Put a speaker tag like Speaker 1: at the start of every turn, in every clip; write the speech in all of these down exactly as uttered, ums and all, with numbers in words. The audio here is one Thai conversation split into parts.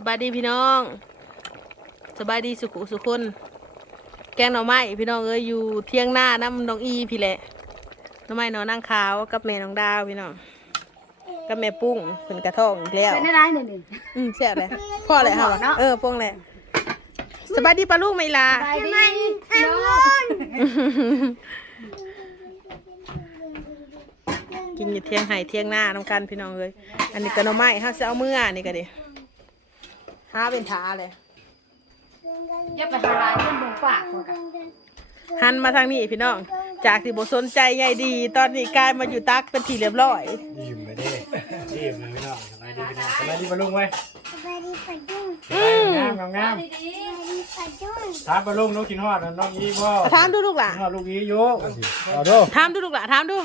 Speaker 1: บายดีพี่น้องสบายดีสุขุสุขคนแกงหน่อไม้พี่น้องเอ้ยอยู่เที่ยงหน้าน้ำน้องอีพี่แหละหน่อไม้หน่อนั่งขาวกับแม่น้องดาวพี่น้องกับแม่ปุ้งเป็นกระท่องอีกแล้ว
Speaker 2: เป็นอะไรหนึ่งหนึ่ง
Speaker 1: อืมแซ่บเลยพ่อแหละค่ะเออปุ้งแหละสบายดีปลาลูกไหมล่ะ
Speaker 2: สบายดีน้อง
Speaker 1: กินอยู่เที่ยงไห่เที่ยงหน้าน้ำกันพี่น้องเลยอันนี้ก็หน่อไม้ฮะจะเอาเมื่อนี่ก็ดิห้าเป็นท้าเลย
Speaker 2: อย่าไปหาลายเพื่อนบงฝากก่อนกัน
Speaker 1: หันมาทางนี้พี่น้องจากที่บ่สนใจใหญ่ดีตอนนี้กลายมาอยู่ตักเป็นที่เรียบร้อย
Speaker 3: ยิ้มไปดิยิ้มเลยพี่น้องสบายดีพี่น้องสบายดีปะลุงไหม
Speaker 4: สบายดีปะดุ้ง
Speaker 3: สบายดีงามงามงาม
Speaker 4: สบายดีปะดุ้ง
Speaker 3: ถามปะลุงน้องกินฮอดน้องอีบ่
Speaker 1: ถามดูลูกหล่ะ
Speaker 3: กินฮอดลูกอีอยู่เอาดู
Speaker 1: ถามดูลูกหล่ะถามดู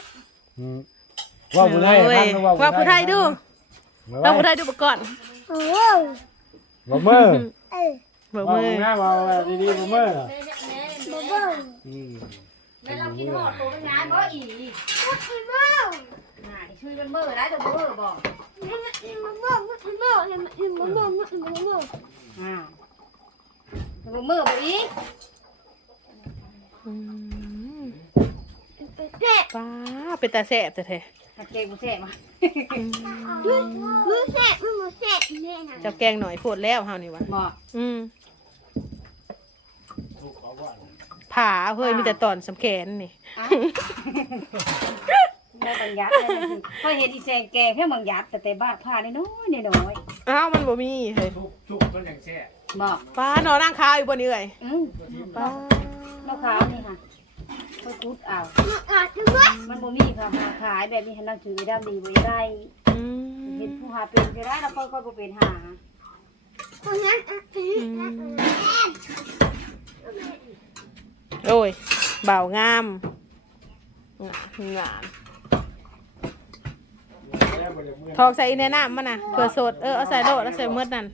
Speaker 3: ว่าผู้ไทย
Speaker 1: เอ้ยว่าผู้ไทยดูว่าผู้ไทยดูก่อน
Speaker 4: โอ้โห
Speaker 3: บ่มือ
Speaker 4: เออ
Speaker 1: เบิก
Speaker 3: บ่
Speaker 1: มือ
Speaker 3: มือนะบ่ดีๆบ่มือ
Speaker 4: โบโบ้
Speaker 3: อืม
Speaker 2: แล้วเรากินหอดตัวเป็นงานบ่อี
Speaker 4: พุทธิโบ้
Speaker 2: ง่ายชื่อเป็นเบอร์ได้ตัวเบอร์บอก
Speaker 4: นี่มันอิมโบโบ้พุทธิโบ้นี่มันอิมโบโบ้พุทธิโบ้
Speaker 2: อ่าตัวเบอร์บ่อี
Speaker 1: อืม
Speaker 4: แม่
Speaker 1: ป้าเป็นตาแสบแต่แท้
Speaker 2: ตะเกียบบ่แซ่บมา
Speaker 4: มือมือแสบมือมือแสบแม่น่ะ
Speaker 1: เจ้าแกงหน่อยโพดแล้วเฮานี่วะ
Speaker 2: บ่
Speaker 1: อืมผ่าเฮ้ยมีแต่ตอนสำแขนนี่
Speaker 2: ได้บรรยัติได้พอเห็นอีแซงแกแค่บางยัดแต่แต่บ้านผ้าน้อยๆน้อย
Speaker 1: อ้าวมันบ่มีเฮ้ย
Speaker 3: ทุกทุกมันอย่างแซ่
Speaker 2: ๆบ่
Speaker 1: ป้านอนนั่งคาวอยู่บนนี้เอ้ย
Speaker 2: อืม
Speaker 1: ป้า
Speaker 2: น้ำขาวนี่ค่ะค่อยคุดเอา
Speaker 4: มืออาดด้วย
Speaker 2: มันบ่มีค่ะหาขายแบบนี้ให้เราถือได้ดีบ่ได้
Speaker 1: อื
Speaker 2: เห็
Speaker 1: ม
Speaker 2: นผู้หาเป็นก็ได้แล้วค่อยๆบ่เป็นหา
Speaker 4: คนนั้นอ่ะ
Speaker 1: อืมโอ้ยเบางามงามงามทอกใส่อีแนะน้ำมันน่ะเผื่อสดเออเอาใส่โลดแล้วใส่เมืดนั่น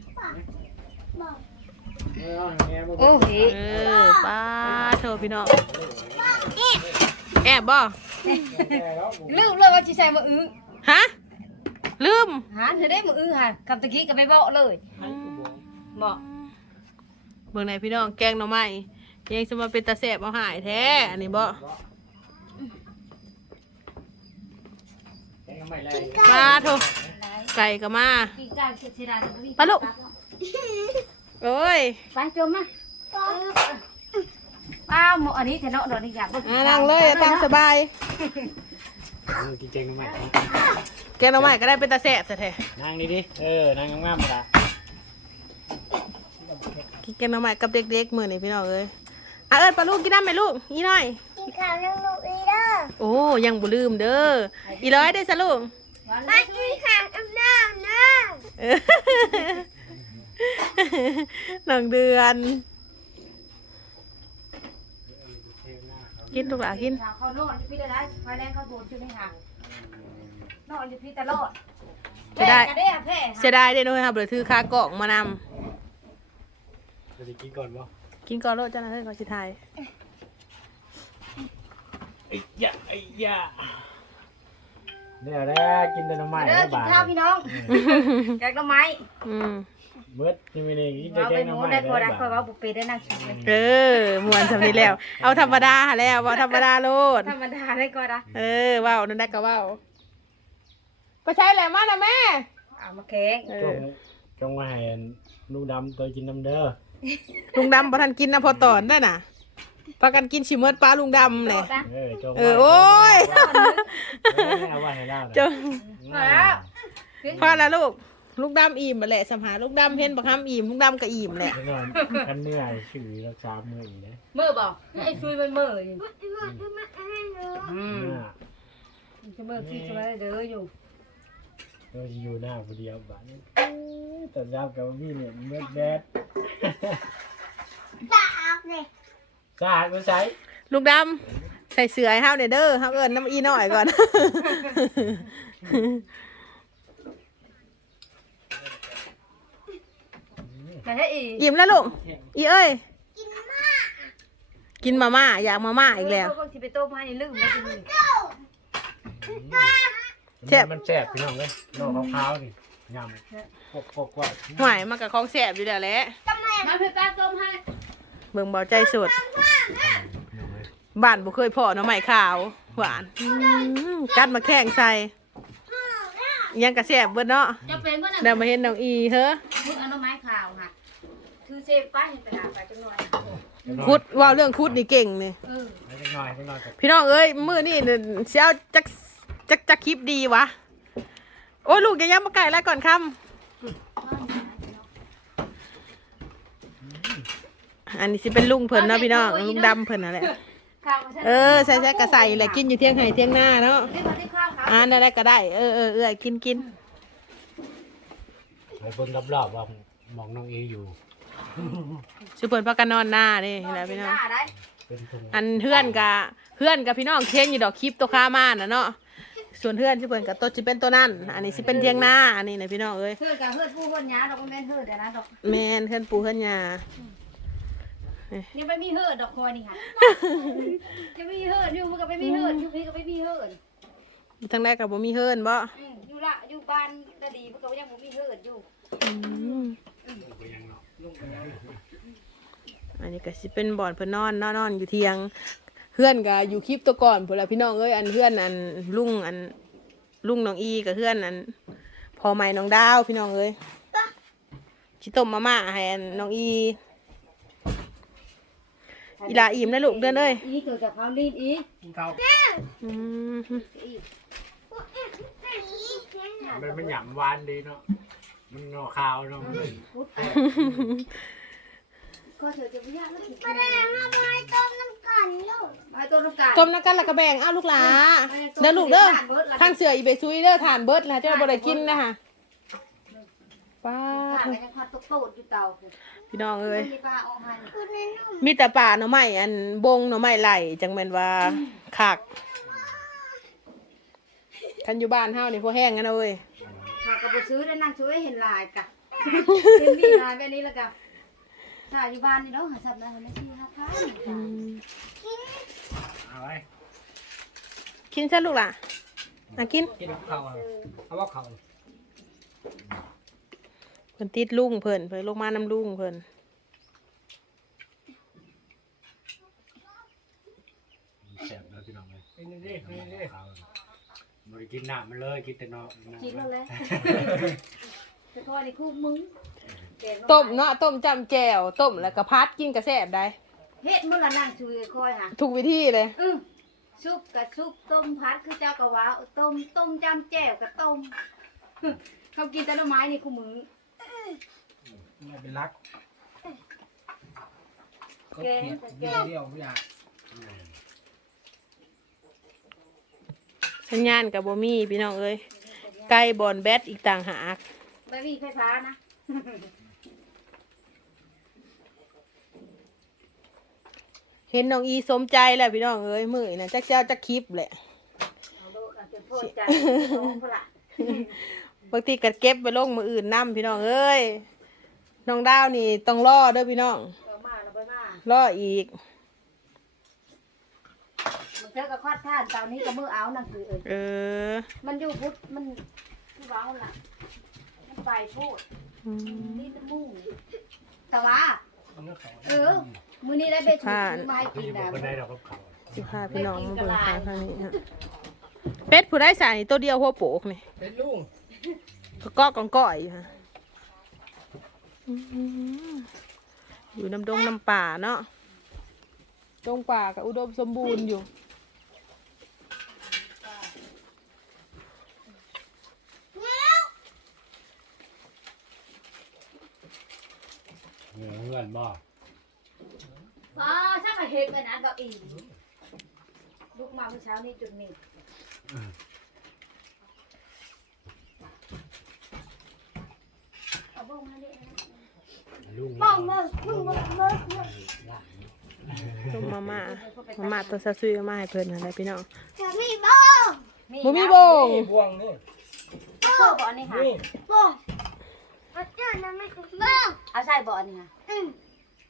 Speaker 2: โอ้โห
Speaker 1: เออป้าเธอพี่น้องแอบบ่
Speaker 2: ลืมเลยว่าสิใส่มื้ออื้อ
Speaker 1: ฮะลืม
Speaker 2: หาเธอได้มื้ออื้อค่ะคำตะกี้ก็ไม่บอกเลยบอก
Speaker 1: เบิ่งไหนพี่น้องแกงหน่อไม้ยังจะมาเป็นตาแสบเอาหายแท้อันนี้บ่มาโถไก่ก็มา
Speaker 2: กินกันเสียดาย
Speaker 1: ไปลูกโอ้ย
Speaker 2: ไปจมมาป้าวหมออันนี้เทนอดนี่อยาก
Speaker 1: อ่านั่งเลยตั้งสบาย
Speaker 3: กินเจงทำไม
Speaker 1: แกงหน่อไม้ก็ได้เป็นตาแสบแท้
Speaker 3: นั่งดิดิเออนั่งงามๆมาละ
Speaker 1: ๆกินแกงหน่อไม้กับเด็กๆมื้อนี้พี่น้องเอ้ยอ่ะเอิ้นปลาลูกกินน้ำไหมลูกอีน้อย
Speaker 4: กินข้าวนั่งลูกอีเด้อ
Speaker 1: โอ้ยังบ่ลืมเด้ออีร้อยได้อซะลูก
Speaker 4: มากินข้าวน้ำน้ำน้
Speaker 1: เออน้องเดือนกินลูกหลากิน
Speaker 2: เขาโน่นพี่ได้ไฟแรงเขาโดนใช่ไหมคะนอนอยู่พี่ตลอดแพ้กันได้อะแพ้
Speaker 1: เสียดายเด้อน้อยครับเดี๋ยวถือคากล่องมาน
Speaker 3: จะได้กินก่อนบ่
Speaker 1: ำกินก่อนโลดจ้านะเฮ้ยขอสิทาย
Speaker 3: ไอ้ยะไอ้ยะเนี่ยแหละกินแต่น้ำไม้
Speaker 2: เด้อกินข้าวพี่น้องแกงต้นไม้
Speaker 1: อืม
Speaker 3: เบิดนี่ไม่ได้กินแต่
Speaker 2: เรา
Speaker 3: แก
Speaker 2: ไป
Speaker 3: ง
Speaker 2: หมู
Speaker 3: น้ำไม้
Speaker 2: ได้พอ
Speaker 3: ได้
Speaker 2: ได้พอว่าบุฟเฟ่ได้นั่งชิมเลย
Speaker 1: เออมวนสำนี้แล้ว เอาธรรมดาหาแล้วว่าธรรมดาโลด
Speaker 2: ธรรมดาได้ก็ได้
Speaker 1: เออว้าวนั่นได้ก็ว้าวก็ใช่แหละมานะแม่
Speaker 2: เอามาแข็ง
Speaker 1: เอ
Speaker 3: จ
Speaker 1: อง
Speaker 3: จงมาให้ลูกดำตัวกินน้ำเด้อ
Speaker 1: ลุงดำพอทันกินนะพอตอนได้น่ะพากันกินชิมเมิดปลาลุงดำเลย
Speaker 3: เออจง
Speaker 1: เออโอ้ย
Speaker 3: เอาไว้ให้เรา
Speaker 1: จง
Speaker 2: พอแล้ว
Speaker 1: พอแล้วลูกลูกดำอิ่มมาแหละสมหาลูกดำเห็นบักห้ามอิ่มลูกดำก็อิ่มแหละ
Speaker 3: นอนกันเหนื่อยชื่อรักษาเมื่อยอีกนะ
Speaker 2: เมื่อบอกไอ้ซุยมันเมื่ออยู่
Speaker 4: ำอีมันอีมันอะไรเนาะ
Speaker 2: อืม
Speaker 3: เนี่ย
Speaker 2: จะเมื่อพี่จะมาเด้ออยู่
Speaker 3: เราจะอยู่หน้าคนเดียวบ้านแต่ยามกับพี่เนี่ยเมื่อแดด
Speaker 4: ตาอักเนี่ย
Speaker 3: สะอาดไม่ใช่
Speaker 1: ลูกดำใส่เสื้อให้ห้าวเนี่ยเด้อห้าวเอิญน้ำอีหน่อยก่อน
Speaker 2: แต่ให้อี
Speaker 1: อิ่มแล้วลูกอีเอ้ยกินมาม่าอยากมาม่าอีกแล้ว
Speaker 2: บางทีไปโต้มาในลืมแล้วจะมี
Speaker 1: แซ่บ
Speaker 3: มันแสบพี่น้องเลยนอกขาวๆนี่ยำกบกบกว่า
Speaker 1: หวยมันกับของแสบอยู่แล้วแหละ
Speaker 2: มาเพื่อป้าต้มให้
Speaker 1: เบิ่งเบาใจสุดบ้านบ่เคยพ่อหน่อไม้ขาวหวานอื้อกัดมาแข้งใส่ยังกระแสบเบิดเนาะ
Speaker 2: จะเป็นว่า
Speaker 1: เดี๋ยวมาเห็นน้องอีเฮ้อ
Speaker 2: พุดอนุไม้ขาวค่ะคือเซฟป้าเห็นไปหาไปจังหน่อย
Speaker 1: คุดว่าเรื่องคุดนี่เก่งนี่
Speaker 2: เออ
Speaker 3: ไม่ได้น้อยไม่ได้น้อยกับ
Speaker 1: พี่น้องเอ้ยมื้อนี่เนี่ยเสียวจักจักจักคลิปดีวะโอ้ยลูกอย่าย้ำมาไก่แล้วก่อนค่ำอันนี้สิเป็นลุงเพิ่นเนาะพี่น้องลุงดำเพิ่นนั่นแหละ
Speaker 2: ข้าวฉัน
Speaker 1: เออใส่ใส่กระใส่แหละกินอยู่เที่ยงไห้เที่ยงหน้าเนาะ
Speaker 2: ที่มาที่ข้าวค่ะ
Speaker 1: อ่านอะไรก็ได้เออเออเออกินกิน
Speaker 3: ไอ้คนรอบๆว่ามองน้องเออยู่
Speaker 1: สุเพิ่นพากันนอนหน้านี่แหละพี่น้อง
Speaker 2: ได้
Speaker 3: เป็นทุง
Speaker 1: อันเพื่อนกับเพื่อนกับพี่น้องเที่ยงอยู่ดอกคลิปตัวข้ามาน่ะเนาะส่วนเพื่อนที่เพิ่นกับตัวสิเป็นตัวนั่นอันนี้สิเป็นเที่ยงหน้าอันนี้นะพี่น้องเอ้ย
Speaker 2: เฮือดกับเฮือดผู้คนยาดอกแม่นเฮือดเดี๋ยวนะดอก
Speaker 1: แมนเพื่อนปู่เพื่อนยา
Speaker 2: ยังไม่มีเฮือดดอกคอยนี่ค่ะยังไม่มีเฮือดอยู่มันก็ไม่มีเฮือดอยู่พี่ก็ไม่มีเฮือด
Speaker 1: ทั้งแรกกับบ่มีเฮิร์นบ่
Speaker 2: อยู่ละอยู่บ้านก็ดีมันก็ยังบ่มีเฮือดอยู่
Speaker 1: อืมอันนี้ก็สิเป็นบ่อนเพิ่นนอนนอนนอนอยู่เทียงเพื่อนก็อยู่คลิปตัวก่อนพุ่นล่ะพี่น้องเอ้ยอันเพื่อนอันลุงอันลุงน้องอีกับเพื่อนอันพอใหม่น้องดาวพี่น้องเอ้ยสิต้มมาม่าให้อันน้องอีอีหลาอิ่มแล้วลูกเดินเอ้ย
Speaker 2: อีเกิดกับเขาลีนอี
Speaker 3: เขา
Speaker 1: อืม
Speaker 3: มันมันหยำหวานดีเนาะมันนอขาวเนาะ
Speaker 2: ก็เธอจะไม่ยากแล้ว
Speaker 4: แสดงว่าไม่ต้มน้ำกันลูก
Speaker 2: ไปต้นน้ำกัน
Speaker 1: ต้มน้ำกันแล้วก็แบ่งอ้าวลูกหลาเด้อลูกเด้อทางเสืออีเบซุยเด้อทานเบิดนะเจ้าบ่ได้กินนะฮะป้า
Speaker 2: ข้า
Speaker 1: เถ
Speaker 2: ไป
Speaker 1: อะ
Speaker 2: ยังพัดตกโตดอยู่เตา
Speaker 1: พี่น้องเอ้ย
Speaker 2: มีปลาออกให้
Speaker 4: คุณแม่นุ่ม
Speaker 1: มีแต่ป่าหน่อไม้อันบงหน่อไม้ไหลจังแม่นว่าคักคันอยู่บ้านเฮานี่พอแห้งกันเอ้ย
Speaker 2: ข้ากระปุซื้อได้นั่งช่วยเห็นลายกะเห็นมีลายแบบนี้แล้วกะถ้าอยู่บ้านนี่เนาะหาสับนะไม่ใช่ห้าพัน
Speaker 1: อืม
Speaker 3: เอาไว้
Speaker 1: กินซะลูกหล่ะอ่ะกิน
Speaker 3: กินข้าวเอาว่าข้าว
Speaker 1: เพิ่นติดลุงเพิ่นเพิ่นลงมาน้ำลุงเพิ่น
Speaker 3: แซ่บแล้วพี่น้องเลยนี่นี่นี่นี่ข้าวบริกินน้ำมันเลยกินแต่เนาะ
Speaker 2: กินแล้วเลยจะทอดในคู่มึง
Speaker 1: ต้มเนาะต้มจำแจ่วต้มแล้วก็พัดกินกระแซ่บได้
Speaker 2: เฮ็ดมื้อละนั่งช่วยคอยค่ะ
Speaker 1: ทุกวิธีเลย
Speaker 2: อือซุปกับซุปต้มพัดคือเจ้ากะว่าต้มต้มจำแจ่วกับต้มเขากินแต่หน่อไม้นี่คู่มือ
Speaker 3: ไม่เป็นรัก
Speaker 2: แกงแกง
Speaker 3: เดียวไม่อยาก
Speaker 1: สัญญาณกับบ่มีพี่น้องเอ้ยไก่บอลแบตอีกต่างหาก
Speaker 2: ไม่มีไฟฟ้านะ
Speaker 1: เห็นน้องอีสมใจแล้วพี่น้องเอ้ยมื้อน่ะจักเจ้าจักคลิปแหละ
Speaker 2: เอาโลกอาจจะโทษใจน้องพุ่นล่ะ
Speaker 1: บางทีก็เก็บไปลงมืออื่นนํพี่น้องเอ้ยน้องดาวนี่ต้องรอเด้อพี่น้อง
Speaker 2: เอามาเอาไปมาร
Speaker 1: ออีก
Speaker 2: มันเจอกับคอดท่านตอนนี้ก็มือเอานั่นคือเอ้ย
Speaker 1: เออ
Speaker 2: มันอยู่พุทธมันที่เว้าล่ะมันไปพูด
Speaker 1: อืม
Speaker 2: นี่น้ำมูกแต่ว่าเออมื้อนี้ได้ไปถูกซื้อมาให้กินนะ
Speaker 3: คนได้เราก็เขา
Speaker 1: สิพาพี่น้องมาเบิ่งทางทางนี้ฮะเป็ดผู้ได้สายตัวเดียวหัวโปกนี่
Speaker 3: เป็นลุง
Speaker 1: ก็เกาะกองก้อยอยู่ฮะอื้อหืออยู่น้ำดงน้ำป่าเนาะดงป่ากับอุดมสมบูรณ์อยู่
Speaker 3: เงินเงินบ่
Speaker 2: อ๋อถ้ามาเห็นกันนะก็อีลูกมาเมื่อเช้านี้จุดนี้เอาบ้องมาเลยนะ
Speaker 3: ลุง
Speaker 4: บอกเลยมึงบอกเลย
Speaker 1: ต้มมาม่ามาม่าตัวซาซุยมาม่าให้เพิ่นอะไรพี่น้อง
Speaker 4: จะไม่บอก
Speaker 1: บ่มีโบง
Speaker 3: บวงนี่
Speaker 2: โซ่บ่อนี่ค่ะ
Speaker 3: นี่
Speaker 4: บอกอาจารย์นะไม่ถูกบอก
Speaker 2: เอาใส่บ่อนี่ค่ะ
Speaker 4: อืม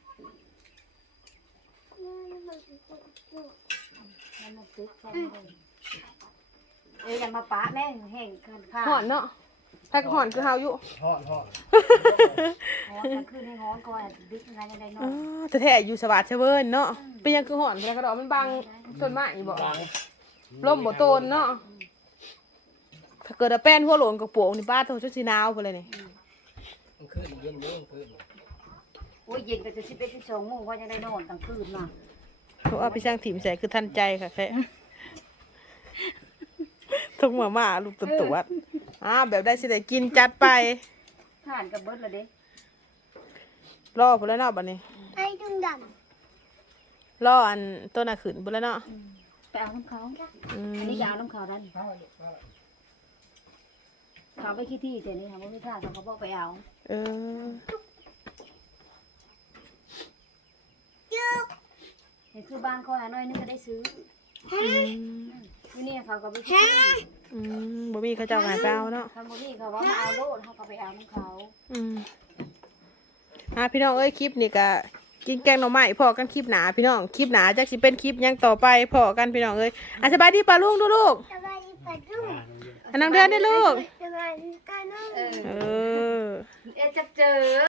Speaker 2: แล้วมาตึกใส่เลยเอ้ยอย่ามาปะแม่งแห้งคันข้า
Speaker 1: หอนเนาะถ้าก็ห่อนคือเฮาอยู่
Speaker 3: ฮอดฮอด
Speaker 2: ฮ้อนกลางคืนให้ฮ้อนก่อนดึกอะไรยังได้นอ
Speaker 1: อ๋อน แต่แท้อยู่สวัสดิ์เชเวิร์นเนาะเป็นหยังคือห่อนแต่กระดอกมันบังต้นไม้อีบ่
Speaker 3: บัง
Speaker 1: ลมบ่โตนเนาะถ้าเกิดว่าแป้นหัวโหลนกับโป่งนี่บ้าโตจังสิหนาวพุ่นเลยนี่
Speaker 3: มันขึ้นเย็นเด้อขึ้น
Speaker 2: โอ้ยเย็นก็จะสิบเอ็ดสิบสองโมงว่ายังได้นอนกลางคืนมา
Speaker 1: เขาเอาไปสร้างถิ่มใส่คือทันใจค่ะแค่ทุกมาม่าลูกตำตวดอ่าแบบได้สิได้กินจัดไป
Speaker 2: ทานกับเบิดละเด้
Speaker 1: รอพุ่นแล้วเนาะบัดนี้
Speaker 4: ไอ้ดุงด
Speaker 1: รออันต้นน่ะขึ้นพุ่นแล้วเนาะ
Speaker 2: ไปเอาน้ำเขา
Speaker 1: อืม
Speaker 2: อันนี้จะเอาน้ำเขาด้านเขาไปขี้ที่แต่นี่ค่ะว่าไม่ท่าเขาเขาบอกไปเอา
Speaker 1: เออ
Speaker 2: เห็นคือบ้านเขาหาน้อยนึงก็ได้ซื้อ
Speaker 1: อืม
Speaker 2: ที่นี่เขาก็ไปขี้ที่
Speaker 1: อืมบ่มีเขาเจ้าหายไปเอาเนาะ
Speaker 2: คำบอกนี่เขาว่ามาเอาโลดเขาก็ไปเอาน้ำเขา
Speaker 1: อืมอ่าพี่น้องเอ้ยคลิปนี่ก็กินแกงหน่อไม้พอกันคลิปหนาพี่น้องคลิปหนาจักสิเป็นคลิปหยังต่อไปพอกันพี่น้องเอ้ยอ่ะสบายดีป่ะลุงดูลูก
Speaker 4: ำสบายดีป่ะดุง
Speaker 1: อันนังเดือนได้ลูก
Speaker 4: สบายดีกันน้อง
Speaker 2: เออ
Speaker 1: เออ
Speaker 2: เอ๊ะจะเจอ